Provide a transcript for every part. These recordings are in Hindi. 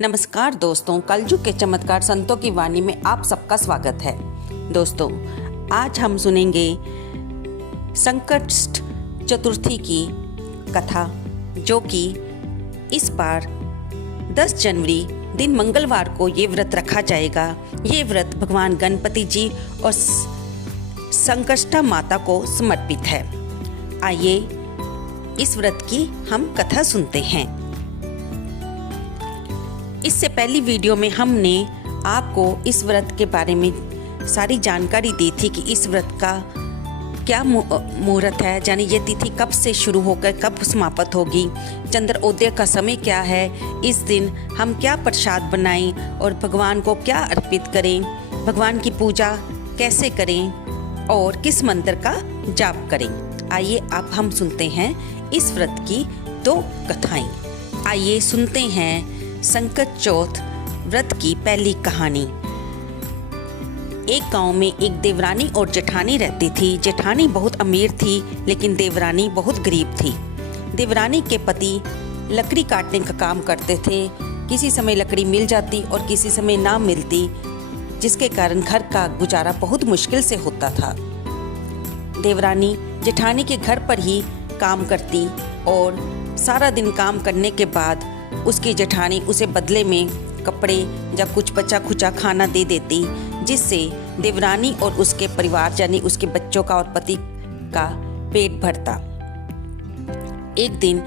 नमस्कार दोस्तों, कलयुग के चमत्कार संतों की वाणी में आप सबका स्वागत है। दोस्तों, आज हम सुनेंगे संकट चतुर्थी की कथा, जो कि इस बार 10 जनवरी दिन मंगलवार को ये व्रत रखा जाएगा। ये व्रत भगवान गणपति जी और संकष्टा माता को समर्पित है। आइए इस व्रत की हम कथा सुनते हैं। इससे पहली वीडियो में हमने आपको इस व्रत के बारे में सारी जानकारी दी थी कि इस व्रत का क्या मुहूर्त है, यानी ये तिथि कब से शुरू होकर कब समाप्त होगी, चंद्रोदय का समय क्या है, इस दिन हम क्या प्रसाद बनाएं और भगवान को क्या अर्पित करें, भगवान की पूजा कैसे करें और किस मंत्र का जाप करें। आइए अब हम सुनते हैं इस व्रत की 2 कथाएं। आइए सुनते हैं संकट चौथ व्रत की पहली कहानी। एक गांव में एक देवरानी और जेठानी रहती थी। जेठानी बहुत अमीर थी, लेकिन देवरानी बहुत गरीब थी। देवरानी के पति लकड़ी काटने का काम करते थे। किसी समय लकड़ी मिल जाती और किसी समय ना मिलती, जिसके कारण घर का गुजारा बहुत मुश्किल से होता था। देवरानी जेठानी के घर पर ही काम करती और सारा दिन काम करने के बाद उसकी जेठानी उसे बदले में कपड़े या कुछ बचा खुचा खाना दे देती, जिससे देवरानी और उसके परिवार यानी उसके बच्चों का और पति का पेट भरता। एक दिन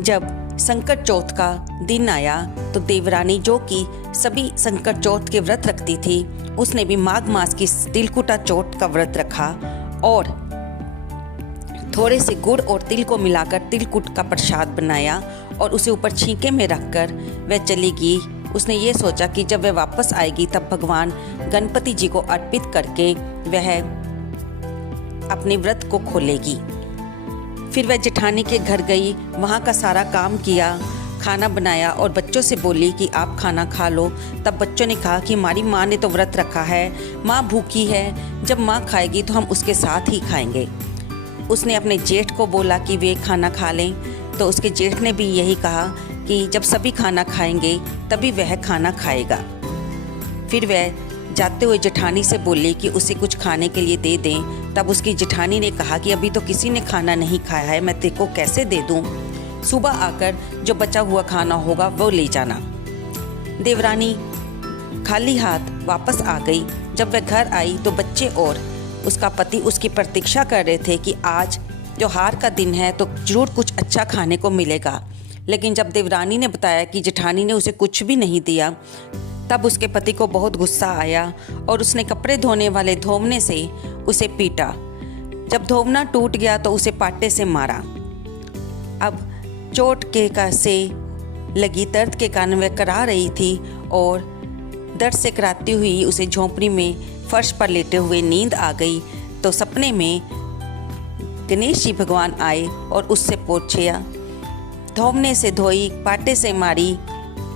जब संकट चौथ का दिन आया तो देवरानी, जो कि सभी संकट चौथ के व्रत रखती थी, उसने भी माघ मास की तिलकुटा चौथ का व्रत रखा और थोड़े से गुड़ और तिल को मिलाकर तिलकुट का प्रसाद बनाया और उसे ऊपर छींके में रखकर वह चली गई। उसने ये सोचा कि जब वह वापस आएगी तब भगवान गणपति जी को अर्पित करके वह अपने व्रत को खोलेगी। फिर वह जेठानी के घर गई, वहाँ का सारा काम किया, खाना बनाया और बच्चों से बोली कि आप खाना खा लो। तब बच्चों ने कहा कि हमारी माँ ने तो व्रत रखा है, माँ भूखी है, जब माँ खाएगी तो हम उसके साथ ही खाएंगे। उसने अपने जेठ को बोला कि वे खाना खा लें, तो उसके जेठ ने भी यही कहा कि जब सभी खाना खाएंगे तभी वह खाना खाएगा। फिर वह जाते हुए जेठानी से बोली कि उसे कुछ खाने के लिए दे दें। तब उसकी जेठानी ने कहा कि अभी तो किसी ने खाना नहीं खाया है, मैं तेरे को कैसे दे दूं? सुबह आकर जो बचा हुआ खाना होगा वो ले जाना। देवरानी खाली हाथ वापस आ गई। जब वह घर आई तो बच्चे और उसका पति उसकी प्रतीक्षा कर रहे थे कि आज त्योहार का दिन है तो जरूर कुछ अच्छा खाने को मिलेगा। लेकिन जब देवरानी ने बताया कि जेठानी ने उसे कुछ भी नहीं दिया, तब उसके पति को बहुत गुस्सा आया और उसने कपड़े धोने वाले धोवने से उसे पीटा। जब धोवना टूट गया तो उसे पाटे से मारा। अब चोट के से लगी दर्द के कारण वह करा रही थी और दर्द से कराती हुई उसे झोंपड़ी में फर्श पर लेटे हुए नींद आ गई। तो सपने में गणेश जी भगवान आए और उससे पूछा, धोवने से धोई, पाटे से मारी,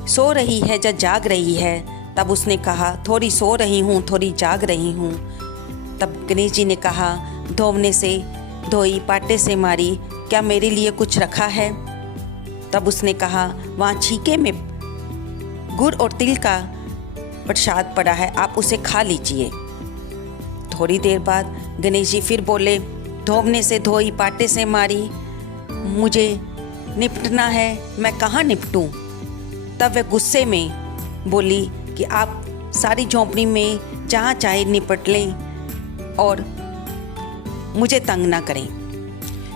सो रही है या जाग रही है? तब उसने कहा, थोड़ी सो रही हूँ, थोड़ी जाग रही हूँ। तब गणेश जी ने कहा, धोवने से धोई, पाटे से मारी, क्या मेरे लिए कुछ रखा है? तब उसने कहा, वहाँ छीके में गुड़ और तिल का प्रसाद पड़ा है, आप उसे खा लीजिए। थोड़ी देर बाद गणेश जी फिर बोले, धोवने से धोई, पाटे से मारी, मुझे निपटना है, मैं कहाँ निपटूं? तब वह गुस्से में बोली कि आप सारी झोंपड़ी में जहाँ चाहे निपट लें और मुझे तंग ना करें।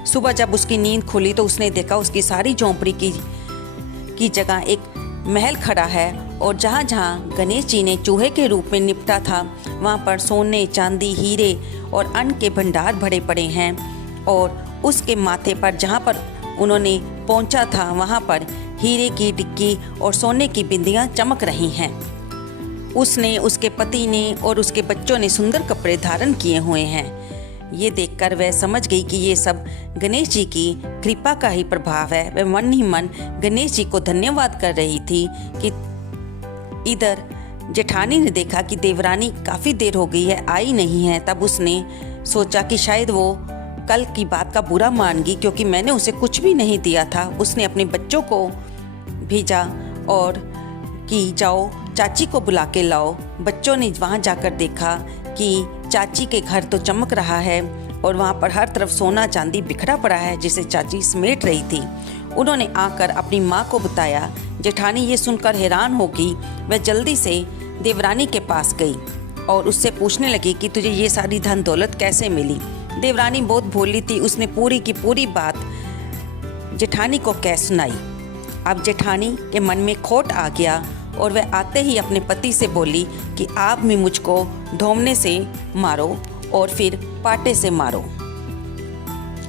सुबह जब उसकी नींद खुली तो उसने देखा उसकी सारी झोंपड़ी की जगह एक महल खड़ा है और जहाँ जहाँ गणेश जी ने चूहे के रूप में निपटा था, वहाँ पर सोने, चांदी, हीरे और अन्न के भंडार भरे पड़े हैं। और उसके माथे पर जहाँ पर उन्होंने पहुँचा था, वहाँ पर हीरे की टिक्की और सोने की बिंदियाँ चमक रही हैं। उसने, उसके पति ने और उसके बच्चों ने सुंदर कपड़े धारण किए हुए हैं। ये देखकर वह समझ गई कि ये सब गणेश जी की कृपा का ही प्रभाव है। वह मन ही मन गणेश जी को धन्यवाद कर रही थी कि इधर जेठानी ने देखा कि देवरानी काफ़ी देर हो गई है, आई नहीं है। तब उसने सोचा कि शायद वो कल की बात का बुरा मान गई, क्योंकि मैंने उसे कुछ भी नहीं दिया था। उसने अपने बच्चों को भेजा और कि जाओ चाची को बुला के लाओ। बच्चों ने वहाँ जाकर देखा कि चाची के घर तो चमक रहा है और वहाँ पर हर तरफ सोना चांदी बिखरा पड़ा है जिसे चाची समेट रही थी। उन्होंने आकर अपनी माँ को बताया। जेठानी ये सुनकर हैरान होगी। वह जल्दी से देवरानी के पास गई और उससे पूछने लगी कि तुझे ये सारी धन दौलत कैसे मिली। देवरानी बहुत भोली थी, उसने पूरी की पूरी बात जेठानी को कह सुनाई। अब जेठानी के मन में खोट आ गया और वह आते ही अपने पति से बोली कि आप भी मुझको धोमने से मारो और फिर पाटे से मारो।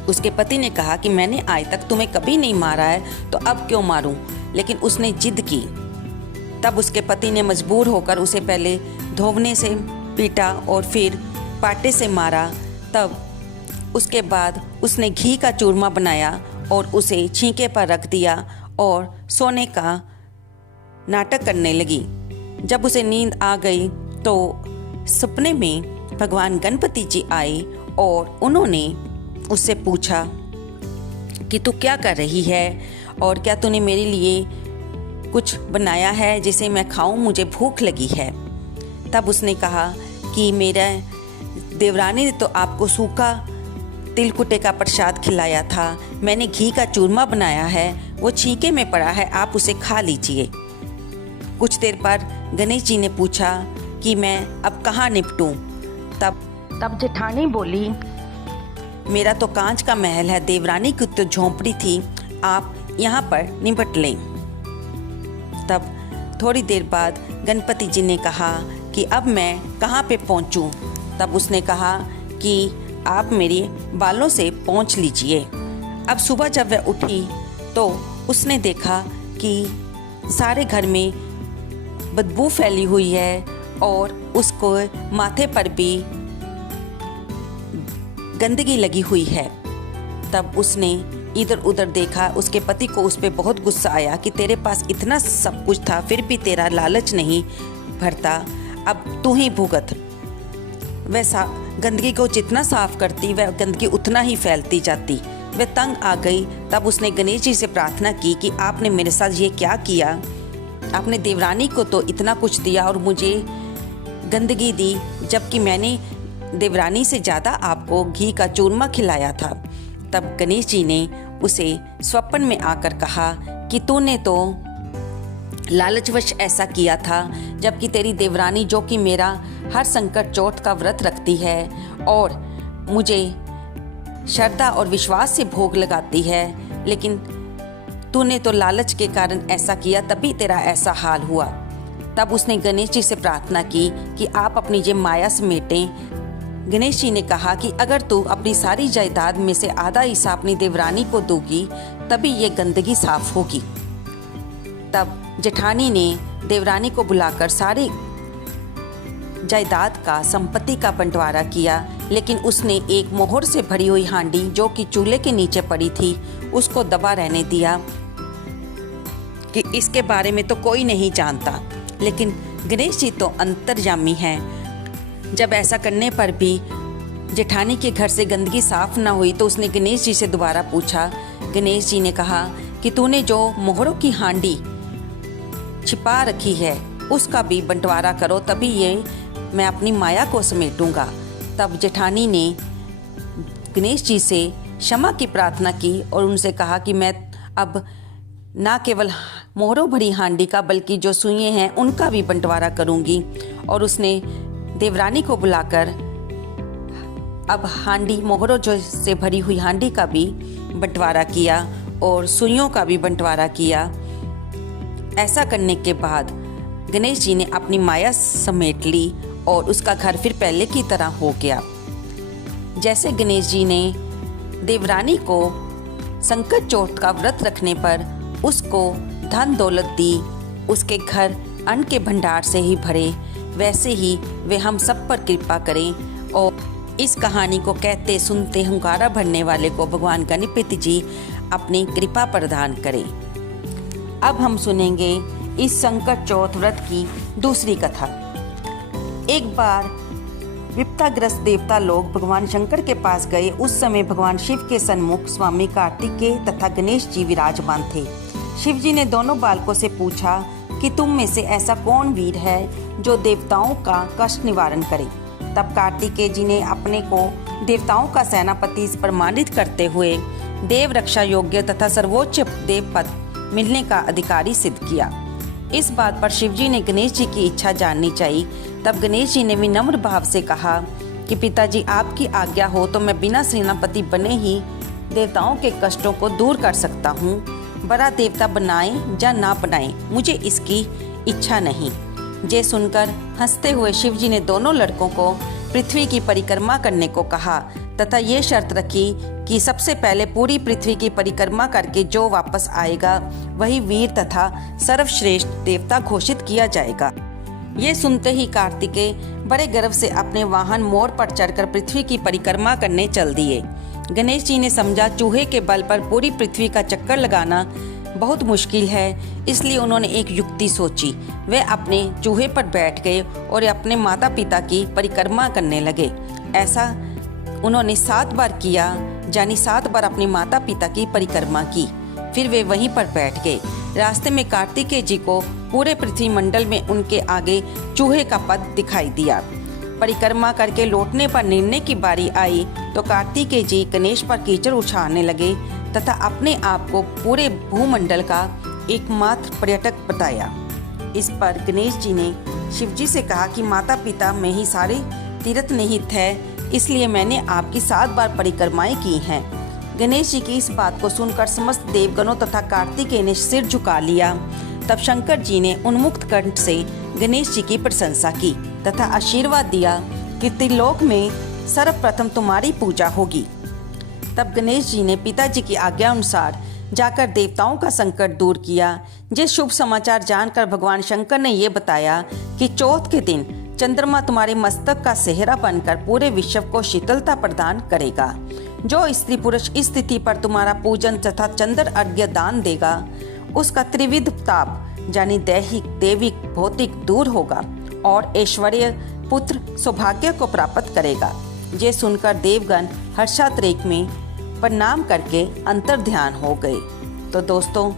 उसके पति ने कहा कि मैंने आज तक तुम्हें कभी नहीं मारा है तो अब क्यों मारूं, लेकिन उसने जिद की। तब उसके पति ने मजबूर होकर उसे पहले धोवने से पीटा और फिर पाटे से मारा। तब उसके बाद उसने घी का चूरमा बनाया और उसे छींके पर रख दिया और सोने का नाटक करने लगी। जब उसे नींद आ गई तो सपने में भगवान गणपति जी आए और उन्होंने उससे पूछा कि तू क्या कर रही है और क्या तूने मेरे लिए कुछ बनाया है जिसे मैं खाऊं, मुझे भूख लगी है। तब उसने कहा कि मेरा देवरानी ने तो आपको सूखा तिलकुटे का प्रसाद खिलाया था, मैंने घी का चूरमा बनाया है, वो छींके में पड़ा है, आप उसे खा लीजिए। कुछ देर पर गणेश जी ने पूछा कि मैं अब कहाँ निपटूं। तब जेठानी बोली, मेरा तो कांच का महल है, देवरानी की तो झोंपड़ी थी, आप यहाँ पर निपट लें। तब थोड़ी देर बाद गणपति जी ने कहा कि अब मैं कहाँ पे पहुँचूँ। तब उसने कहा कि आप मेरे बालों से पोंछ लीजिए। अब सुबह जब वह उठी तो उसने देखा कि सारे घर में बदबू फैली हुई है और उसको माथे पर भी गंदगी लगी हुई है। तब उसने इधर उधर देखा, उसके पति को उस पर बहुत गुस्सा आया कि तेरे पास इतना सब कुछ था फिर भी तेरा लालच नहीं भरता, अब तू ही भुगत। वैसा गंदगी को जितना साफ करती वह गंदगी उतना ही फैलती जाती। वह तंग आ गई। तब उसने गणेश जी से प्रार्थना की कि आपने मेरे साथ ये क्या किया, आपने देवरानी को तो इतना कुछ दिया और मुझे गंदगी दी, जबकि मैंने देवरानी से ज़्यादा आपको घी का चूरमा खिलाया था। तब गणेश जी ने उसे स्वप्न में आकर कहा कि तूने तो लालचवश ऐसा किया था, जबकि तेरी देवरानी जो कि मेरा हर संकट चौथ का व्रत रखती है और मुझे श्रद्धा और विश्वास से भोग लगाती है, लेकिन तूने तो लालच के कारण ऐसा किया, तभी तेरा ऐसा हाल हुआ। तब उसने गणेश जी से प्रार्थना की कि आप अपनी ये माया समेटें। गणेश जी ने कहा कि अगर तू अपनी सारी जायदाद में से आधा हिस्सा अपनी देवरानी को दोगी तभी ये गंदगी साफ होगी। तब जेठानी ने देवरानी को बुलाकर सारी जायदाद का संपत्ति का बंटवारा किया, लेकिन उसने एक मोहर से भरी हुई हांडी जो कि चूल्हे के नीचे पड़ी थी उसको दबा रहने दिया कि इसके बारे में तो कोई नहीं जानता। लेकिन गणेश जी तो अंतर्यामी हैं। जब ऐसा करने पर भी जेठानी के घर से गंदगी साफ ना हुई तो उसने गणेश जी से दोबारा पूछा। गणेश जी ने कहा कि तूने जो मोहरों की हांडी छिपा रखी है उसका भी बंटवारा करो, तभी ये मैं अपनी माया को समेटूंगा। तब जेठानी ने गणेश जी से क्षमा की प्रार्थना की और उनसे कहा कि मैं अब ना केवल मोहरों भरी हांडी का बल्कि जो सुइयां हैं उनका भी बंटवारा करूंगी। और उसने देवरानी को बुलाकर अब हांडी मोहरों जो से भरी हुई हांडी का भी बंटवारा किया और सुइयों का भी बंटवारा किया। ऐसा करने के बाद गणेश जी ने अपनी माया समेट ली और उसका घर फिर पहले की तरह हो गया। जैसे गणेश जी ने देवरानी को संकट चौथ का व्रत रखने पर उसको धन दौलत दी, उसके घर अन्न के भंडार से ही भरे, वैसे ही वे हम सब पर कृपा करें और इस कहानी को कहते सुनते हुंकारा भरने वाले को भगवान गणपति जी अपनी कृपा प्रदान करें। अब हम सुनेंगे इस संकट चौथ व्रत की दूसरी कथा। एक बार विपदाग्रस्त देवता लोग भगवान शंकर के पास गए। उस समय भगवान शिव के सन्मुख स्वामी कार्तिकेय तथा गणेश जी विराजमान थे। शिव जी ने दोनों बालकों से पूछा कि तुम में से ऐसा कौन वीर है जो देवताओं का कष्ट निवारण करे। तब कार्तिकेय जी ने अपने को देवताओं का सेनापति प्रमाणित करते हुए देव रक्षा योग्य तथा सर्वोच्च देव पद मिलने का अधिकारी सिद्ध किया। इस बात पर शिव जी ने गणेश जी की इच्छा जाननी चाहिए। तब गणेश जी ने विनम्र भाव से कहा कि पिताजी, आपकी आज्ञा हो तो मैं बिना सेनापति बने ही देवताओं के कष्टों को दूर कर सकता हूँ। बड़ा देवता बनाए या ना बनाए, मुझे इसकी इच्छा नहीं। ये सुनकर हंसते हुए शिव जी ने दोनों लड़कों को पृथ्वी की परिक्रमा करने को कहा तथा ये शर्त रखी कि सबसे पहले पूरी पृथ्वी की परिक्रमा करके जो वापस आएगा वही वीर तथा सर्वश्रेष्ठ देवता घोषित किया जाएगा। ये सुनते ही कार्तिकेय बड़े गर्व से अपने वाहन मोर पर चढ़कर पृथ्वी की परिक्रमा करने चल दिए। गणेश जी ने समझा चूहे के बल पर पूरी पृथ्वी का चक्कर लगाना बहुत मुश्किल है, इसलिए उन्होंने एक युक्ति सोची। वे अपने चूहे पर बैठ गए और अपने माता पिता की परिक्रमा करने लगे। ऐसा उन्होंने 7 बार किया, यानी 7 बार अपने माता पिता की परिक्रमा की। फिर वे वहीं पर बैठ गए। रास्ते में कार्तिकेय जी को पूरे पृथ्वी मंडल में उनके आगे चूहे का पद दिखाई दिया। परिक्रमा करके लौटने पर निर्णय की बारी आई तो कार्तिकेय जी गणेश पर कीचड़ उछालने लगे तथा अपने आप को पूरे भूमंडल का एकमात्र पर्यटक बताया। इस पर गणेश जी ने शिव जी से कहा कि माता पिता में ही सारे तीर्थ निहित है, इसलिए मैंने आपकी 7 बार परिक्रमाएं की हैं। गणेश जी की इस बात को सुनकर समस्त देवगणों तथा कार्तिकेय ने सिर झुका लिया। तब शंकर जी ने उन्मुक्त कंठ से गणेश जी की प्रशंसा की तथा आशीर्वाद दिया कि त्रिलोक में सर्वप्रथम तुम्हारी पूजा होगी। तब गणेश जी ने पिताजी की आज्ञा अनुसार जाकर देवताओं का संकट दूर किया। जिस शुभ समाचार जानकर भगवान शंकर ने ये बताया कि चौथ के दिन चंद्रमा तुम्हारे मस्तक का सेहरा बनकर पूरे विश्व को शीतलता प्रदान करेगा। जो स्त्री पुरुष इस तिथि पर तुम्हारा पूजन तथा चंद्र अर्घ्य दान देगा, उसका त्रिविध ताप यानी दैहिक, देविक, भौतिक दूर होगा और ऐश्वर्य, पुत्र, सौभाग्य को प्राप्त करेगा। ये सुनकर देवगण हर्षातिरेक में प्रणाम करके अंतर ध्यान हो गए। तो दोस्तों,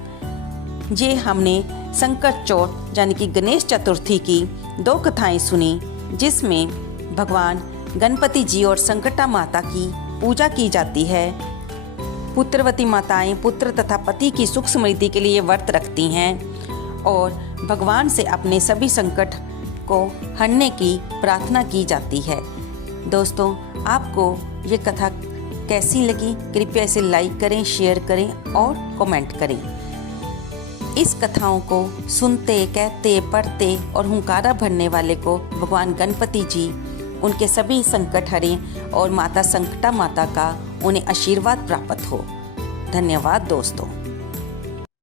ये हमने संकट चौथ यानी कि गणेश चतुर्थी की 2 कथाएं सुनी, जिसमें भगवान गणपति जी और संकटा माता की पूजा की जाती है। पुत्रवती माताएं पुत्र तथा पति की सुख समृद्धि के लिए व्रत रखती हैं और भगवान से अपने सभी संकट को हरने की प्रार्थना की जाती है। दोस्तों, आपको ये कथा कैसी लगी? कृपया इसे लाइक करें, शेयर करें और कमेंट करें। इस कथाओं को सुनते, कहते, पढ़ते और हुंकारा भरने वाले को भगवान गणपति जी उनके सभी संकट हरें और माता संकटा माता का उन्हें आशीर्वाद प्राप्त हो। धन्यवाद दोस्तों।